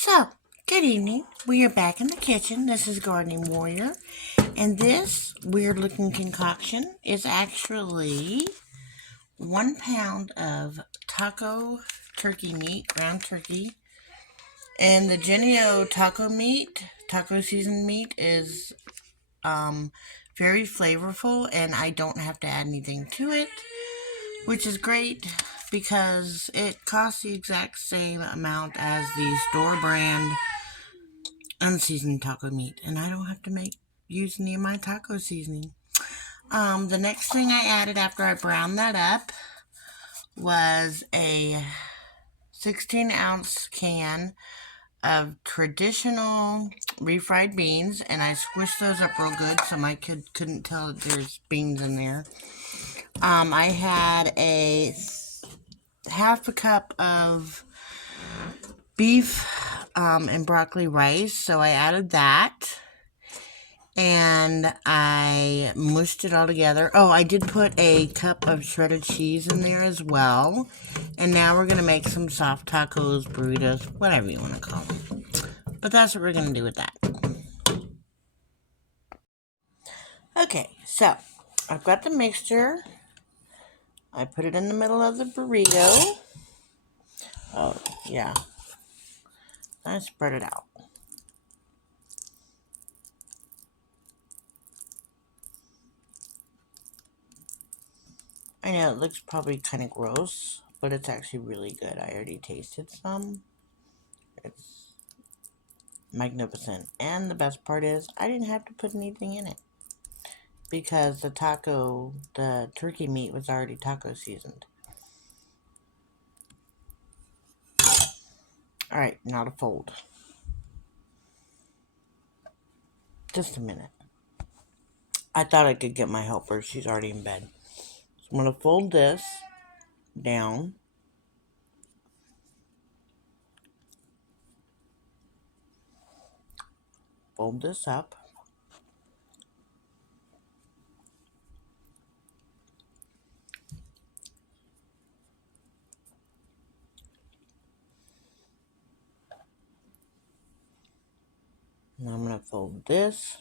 So, good evening. We are back in the kitchen. This is Gardening Warrior. And this weird looking concoction is actually 1 pound of taco turkey meat, ground turkey. And the Genio taco meat, taco seasoned meat, is very flavorful, and I don't have to add anything to it, which is great because it costs the exact same amount as the store brand unseasoned taco meat, and I don't have to use any of my taco seasoning. The next thing I added after I browned that up was a 16-ounce can of traditional refried beans, and I squished those up real good so my kid couldn't tell that there's beans in there. I had a half a cup of beef and broccoli rice, so I added that. And I mushed it all together. Oh, I did put a cup of shredded cheese in there as well. And now we're going to make some soft tacos, burritos, whatever you want to call them. But that's what we're going to do with that. Okay, so I've got the mixture. I put it in the middle of the burrito. Oh, yeah. I spread it out. I know it looks probably kind of gross, but it's actually really good. I already tasted some. It's magnificent. And the best part is I didn't have to put anything in it because the turkey meat was already taco seasoned. All right, now to fold. Just a minute. I thought I could get my helper. She's already in bed. So I'm going to fold this down. Fold this up. Now I'm going to fold this.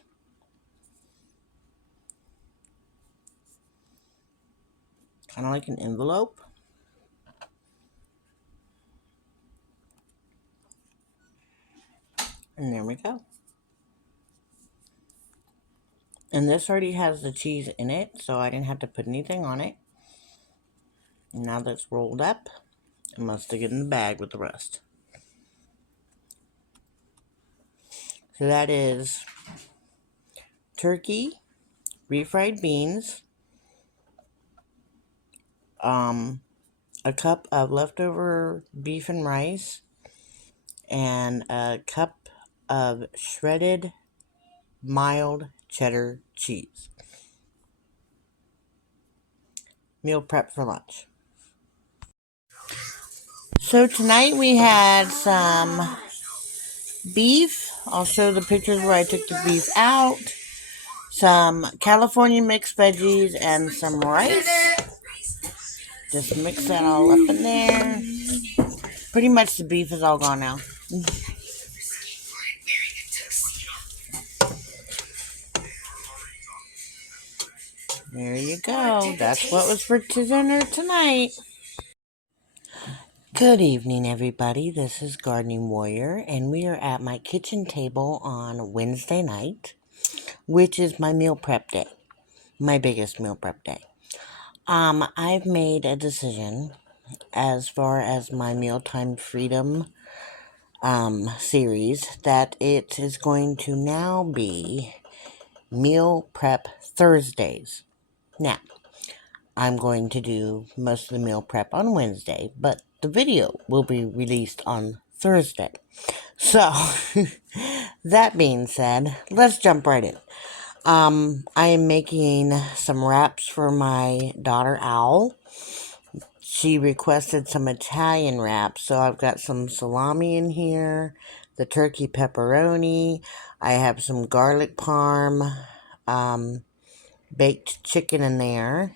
Kind of like an envelope. And there we go. And this already has the cheese in it, so I didn't have to put anything on it. And now that's rolled up, I'm going to stick it in the bag with the rest. So that is turkey, refried beans, a cup of leftover beef and rice, and a cup of shredded mild cheddar cheese. Meal prep for lunch. So tonight we had some beef. I'll show the pictures where I took the beef out. Some California mixed veggies and some rice. Just mix that all up in there. Pretty much the beef is all gone now. There you go. That's what was for dinner tonight. Good evening, everybody. This is Gardening Warrior, and we are at my kitchen table on Wednesday night, which is my meal prep day, my biggest meal prep day. I've made a decision as far as my Mealtime Freedom series that it is going to now be Meal Prep Thursdays. Now, I'm going to do most of the meal prep on Wednesday, but the video will be released on Thursday. So, that being said, let's jump right in. I am making some wraps for my daughter Owl. She requested some Italian wraps, so I've got some salami in here, the turkey pepperoni. I have some garlic parm, baked chicken in there.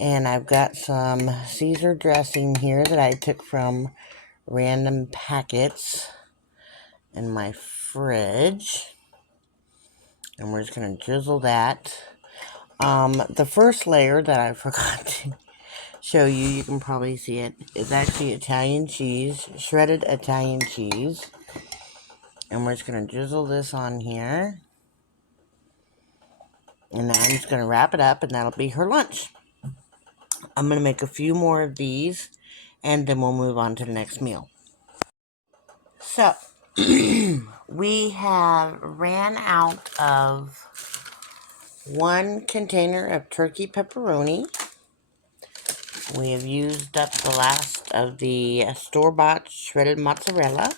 And I've got some Caesar dressing here that I took from random packets. in my fridge. And we're just going to drizzle that. The first layer that I forgot to show you, you can probably see it, is actually Italian cheese, shredded Italian cheese. And we're just going to drizzle this on here. And then I'm just going to wrap it up, and that'll be her lunch. I'm going to make a few more of these, and then we'll move on to the next meal. So, we have ran out of one container of turkey pepperoni. We have used up the last of the store-bought shredded mozzarella.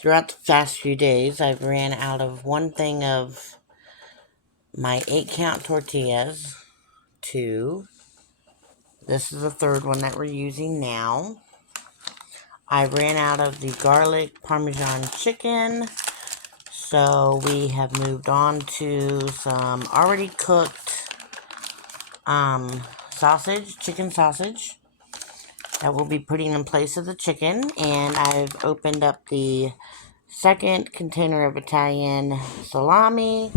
Throughout the past few days, I've ran out of one thing of my 8-count tortillas. 2. This is the third one that we're using now. I ran out of the garlic Parmesan chicken, so we have moved on to some already cooked chicken sausage, that we'll be putting in place of the chicken. And I've opened up the second container of Italian salami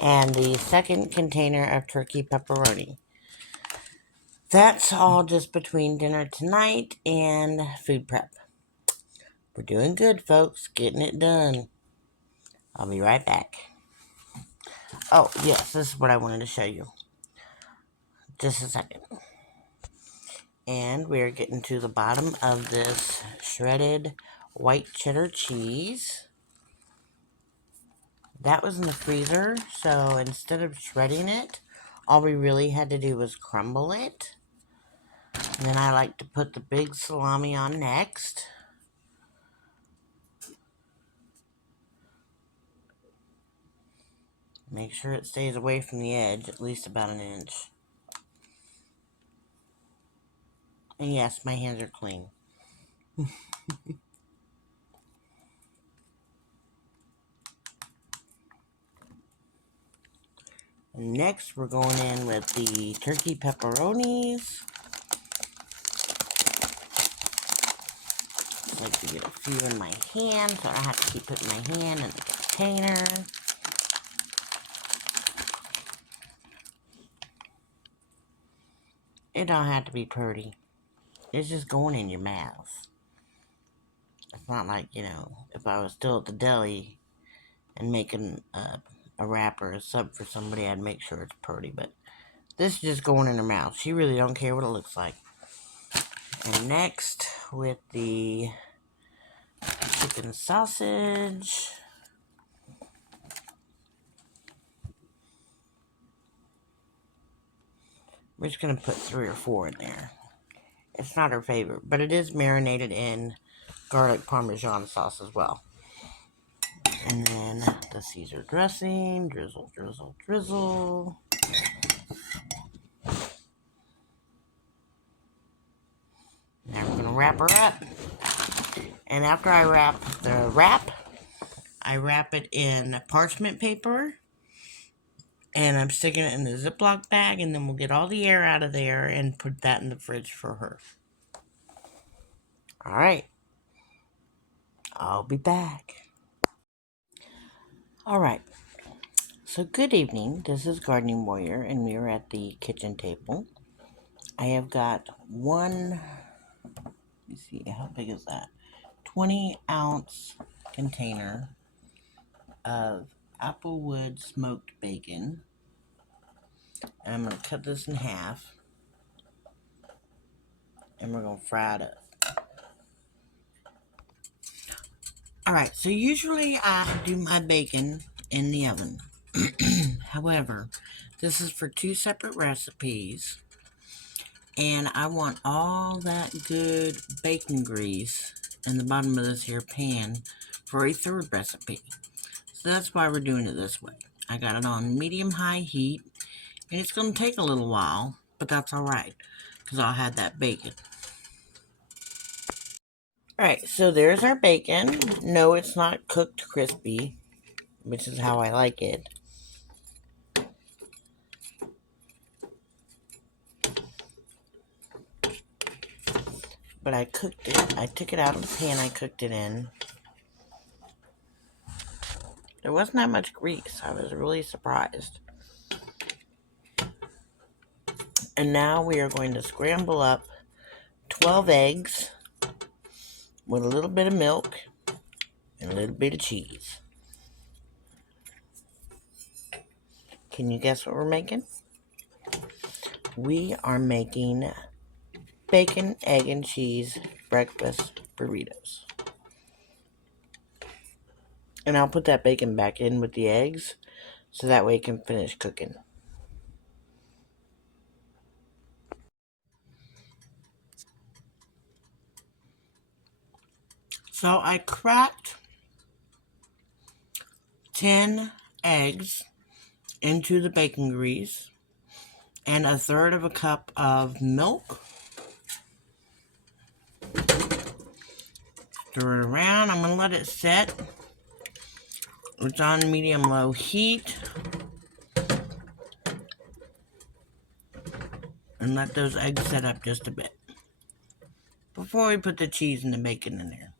and the second container of turkey pepperoni. That's all just between dinner tonight and food prep. We're doing good, folks. Getting it done. I'll be right back. Oh, yes, this is what I wanted to show you. Just a second. And we're getting to the bottom of this shredded white cheddar cheese. That was in the freezer, so instead of shredding it, all we really had to do was crumble it. And then I like to put the big salami on next. Make sure it stays away from the edge, at least about an inch. And yes, my hands are clean. Next, we're going in with the turkey pepperonis. I like to get a few in my hand, so I have to keep putting my hand in the container. It don't have to be pretty. It's just going in your mouth. It's not like, if I was still at the deli and making a wrap or a sub for somebody, I'd make sure it's pretty. But this is just going in her mouth. She really don't care what it looks like. And next, with the chicken sausage. We're just going to put 3 or 4 in there. It's not her favorite, but it is marinated in garlic Parmesan sauce as well. And then the Caesar dressing. Drizzle, drizzle, drizzle. Now we're going to wrap her up. And after I wrap the wrap, I wrap it in parchment paper. And I'm sticking it in the Ziploc bag, and then we'll get all the air out of there and put that in the fridge for her. Alright. I'll be back. Alright. So good evening. This is Gardening Warrior, and we are at the kitchen table. I have got one, let me see, how big is that? 20-ounce container of applewood smoked bacon. And I'm going to cut this in half. And we're going to fry it up. Alright, so usually I do my bacon in the oven. However, this is for 2 separate recipes. And I want all that good bacon grease in the bottom of this here pan for a 3rd recipe. So that's why we're doing it this way. I got it on medium-high heat. And it's going to take a little while, but that's alright, because I'll have that bacon. Alright, so there's our bacon. No, it's not cooked crispy, which is how I like it. but I cooked it. I took it out of the pan I cooked it in. There wasn't that much grease. I was really surprised. And now we are going to scramble up 12 eggs with a little bit of milk and a little bit of cheese. Can you guess what we're making? We are making bacon, egg, and cheese breakfast burritos. And I'll put that bacon back in with the eggs so that way it can finish cooking. So I cracked 10 eggs into the bacon grease and a third of a cup of milk. Stir it around. I'm going to let it sit. It's on medium-low heat. And let those eggs set up just a bit before we put the cheese and the bacon in there.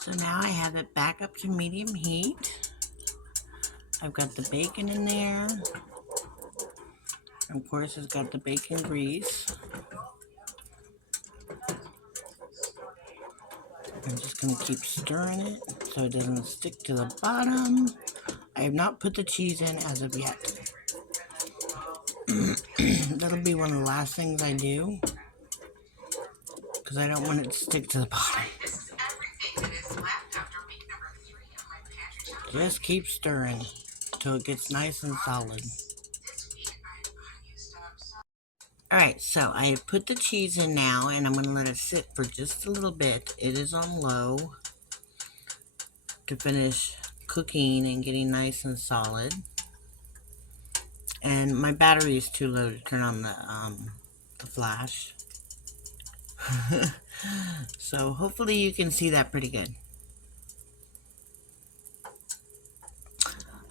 So now I have it back up to medium heat. I've got the bacon in there. Of course, it's got the bacon grease. I'm just going to keep stirring it so it doesn't stick to the bottom. I have not put the cheese in as of yet. That'll be one of the last things I do because I don't want it to stick to the bottom. Just keep stirring until it gets nice and solid. Alright, so I have put the cheese in now and I'm going to let it sit for just a little bit. It is on low to finish cooking and getting nice and solid. And my battery is too low to turn on the flash. So hopefully you can see that pretty good.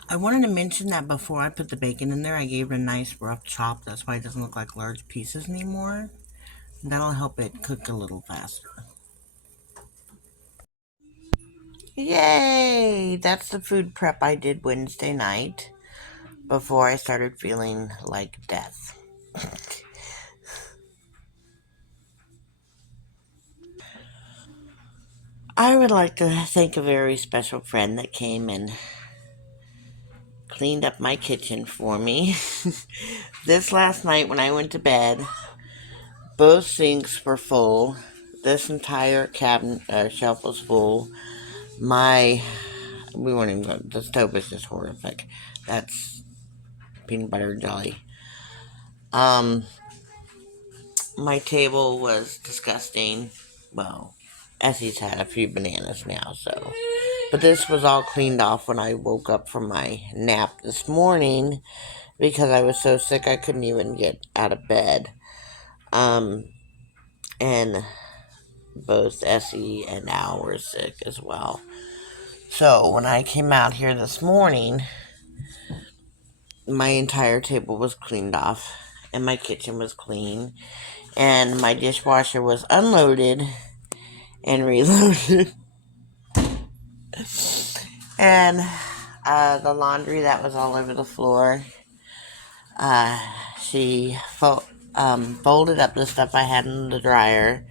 I wanted to mention that before I put the bacon in there, I gave it a nice rough chop. That's why it doesn't look like large pieces anymore. That'll help it cook a little faster. Yay! That's the food prep I did Wednesday night before I started feeling like death. I would like to thank a very special friend that came and cleaned up my kitchen for me. This last night when I went to bed, both sinks were full. This entire cabinet shelf was full. We weren't even going, the stove is just horrific. That's peanut butter and jelly. My table was disgusting. Well, Essie's had a few bananas now, so. But this was all cleaned off when I woke up from my nap this morning because I was so sick I couldn't even get out of bed. And both Essie and Al were sick as well. So when I came out here this morning, my entire table was cleaned off and my kitchen was clean and my dishwasher was unloaded and reloaded. And the laundry that was all over the floor, she folded up the stuff I had in the dryer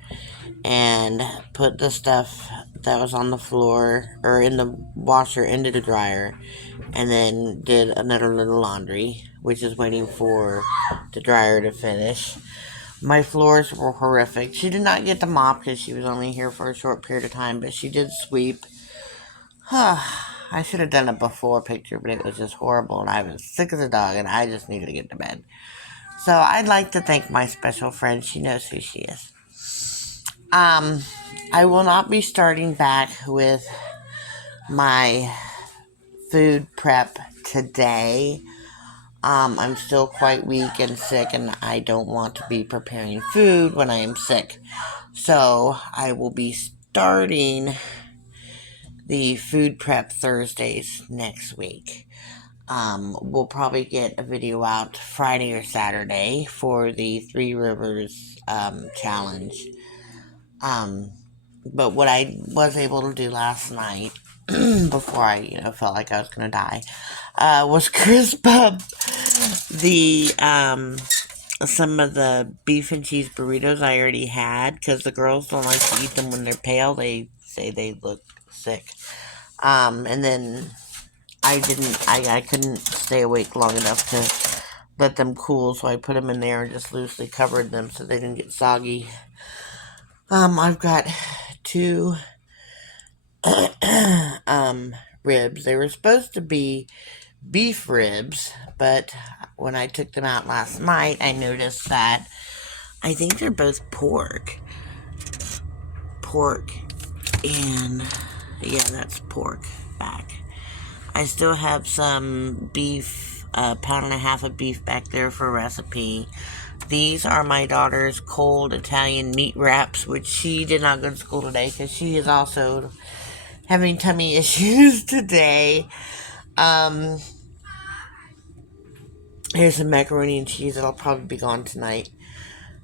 and put the stuff that was on the floor or in the washer into the dryer, and then did another little laundry, which is waiting for the dryer to finish. My floors were horrific. She did not get to mop because she was only here for a short period of time, but she did sweep. I should have done a before picture, but it was just horrible, and I was sick as a dog, and I just needed to get to bed. So I'd like to thank my special friend. She knows who she is. I will not be starting back with my food prep today. I'm still quite weak and sick, and I don't want to be preparing food when I am sick. So I will be starting the food prep Thursdays next week. we'll probably get a video out Friday or Saturday for the Three Rivers challenge. Um, but what I was able to do last night, before I felt like I was gonna die, was crisp up the some of the beef and cheese burritos I already had, because the girls don't like to eat them when they're pale. They say they look sick. And then I couldn't stay awake long enough to let them cool, so I put them in there and just loosely covered them so they didn't get soggy. I've got two ribs. They were supposed to be beef ribs, but when I took them out last night, I noticed that I think they're both pork. Pork and, yeah, that's pork back. I still have some beef, a pound and a half of beef back there for a recipe. These are my daughter's cold Italian meat wraps, which she did not go to school today because she is also having tummy issues today. Here's some macaroni and cheese that'll probably be gone tonight.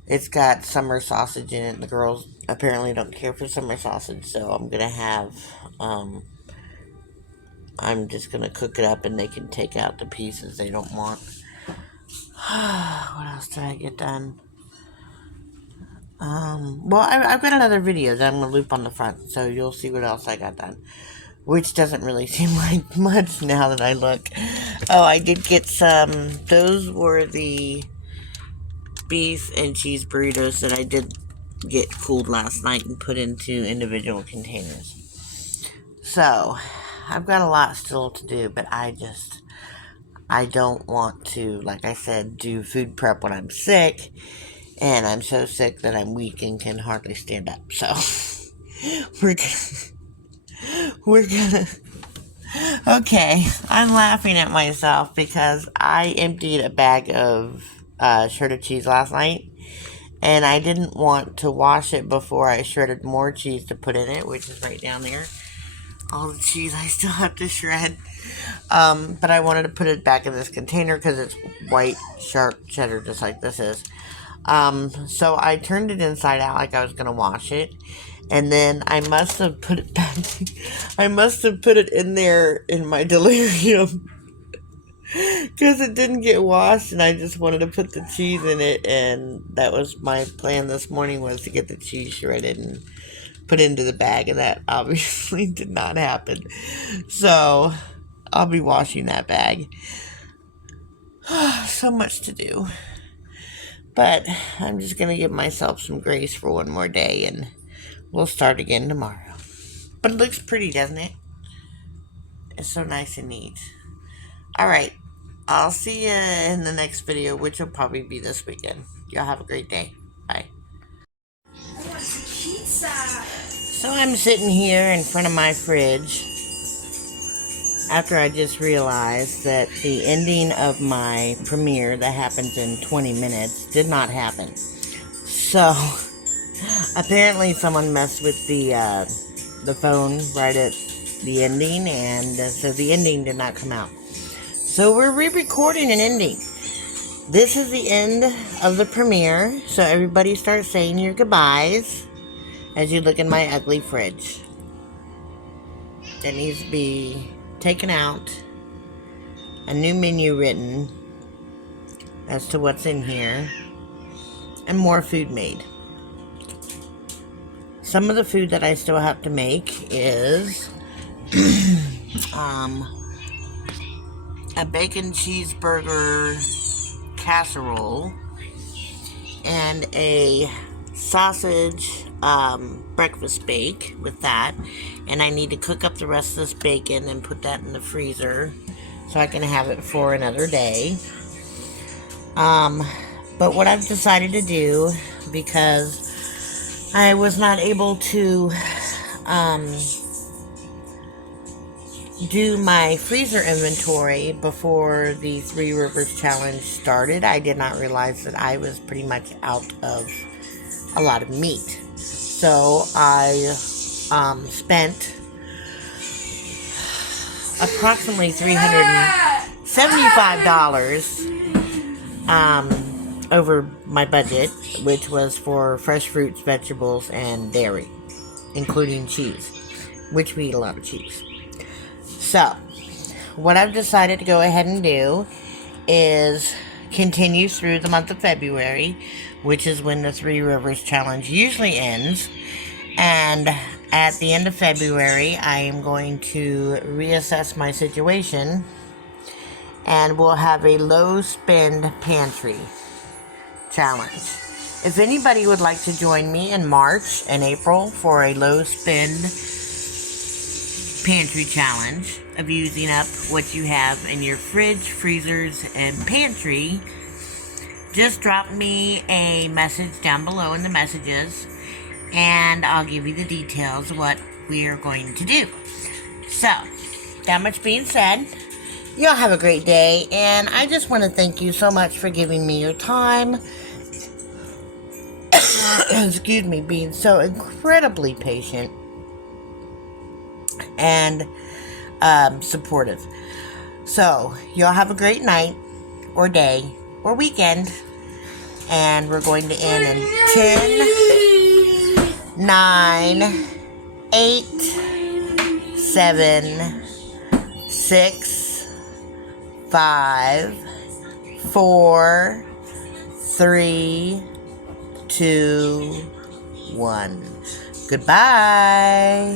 It's got summer sausage in it, and the girls apparently don't care for summer sausage, so I'm just gonna cook it up and they can take out the pieces they don't want. What else did I get done? Well, I've got another video that I'm gonna loop on the front, so you'll see what else I got done. Which doesn't really seem like much now that I look. Oh, I did get some. Those were the beef and cheese burritos that I did get cooled last night and put into individual containers. So, I've got a lot still to do, but I don't want to, like I said, do food prep when I'm sick. And I'm so sick that I'm weak and can hardly stand up. So, we're gonna, okay, I'm laughing at myself because I emptied a bag of shredded cheese last night. And I didn't want to wash it before I shredded more cheese to put in it, which is right down there. All the cheese I still have to shred. But I wanted to put it back in this container because it's white, sharp cheddar, just like this is. So I turned it inside out like I was going to wash it. And then I must have put it back. I must have put it in there in my delirium. Because it didn't get washed and I just wanted to put the cheese in it. And that was my plan this morning, was to get the cheese shredded and put into the bag. And that obviously did not happen. So I'll be washing that bag. So much to do. But I'm just going to give myself some grace for one more day and we'll start again tomorrow. But it looks pretty, doesn't it? It's so nice and neat. Alright, I'll see you in the next video, which will probably be this weekend. Y'all have a great day. Bye. So I'm sitting here in front of my fridge after I just realized that the ending of my premiere that happens in 20 minutes did not happen. So, apparently someone messed with the phone right at the ending, and so the ending did not come out. So we're re-recording an ending. This is the end of the premiere, so everybody start saying your goodbyes as you look in my ugly fridge. That needs to be taken out, a new menu written as to what's in here, and more food made. Some of the food that I still have to make is a bacon cheeseburger casserole and a sausage breakfast bake with that, and I need to cook up the rest of this bacon and put that in the freezer so I can have it for another day. But what I've decided to do, because I was not able to do my freezer inventory before the Three Rivers Challenge started, I did not realize that I was pretty much out of a lot of meat. So I spent approximately $75 over my budget, which was for fresh fruits, vegetables, and dairy, including cheese, which we eat a lot of cheese. So, what I've decided to go ahead and do is continue through the month of February, which is when the Three Rivers Challenge usually ends. And at the end of February, I am going to reassess my situation, and we'll have a low spend pantry challenge. If anybody would like to join me in March and April for a low spend pantry challenge of using up what you have in your fridge, freezers, and pantry, just drop me a message down below in the messages, and I'll give you the details of what we are going to do. So, that much being said, y'all have a great day, and I just want to thank you so much for giving me your time. Excuse me, being so incredibly patient and supportive. So, y'all have a great night, or day, or weekend, and we're going to end in 10, 9, 8, 7, 6, 5, 4, 3, 2, 1. Goodbye.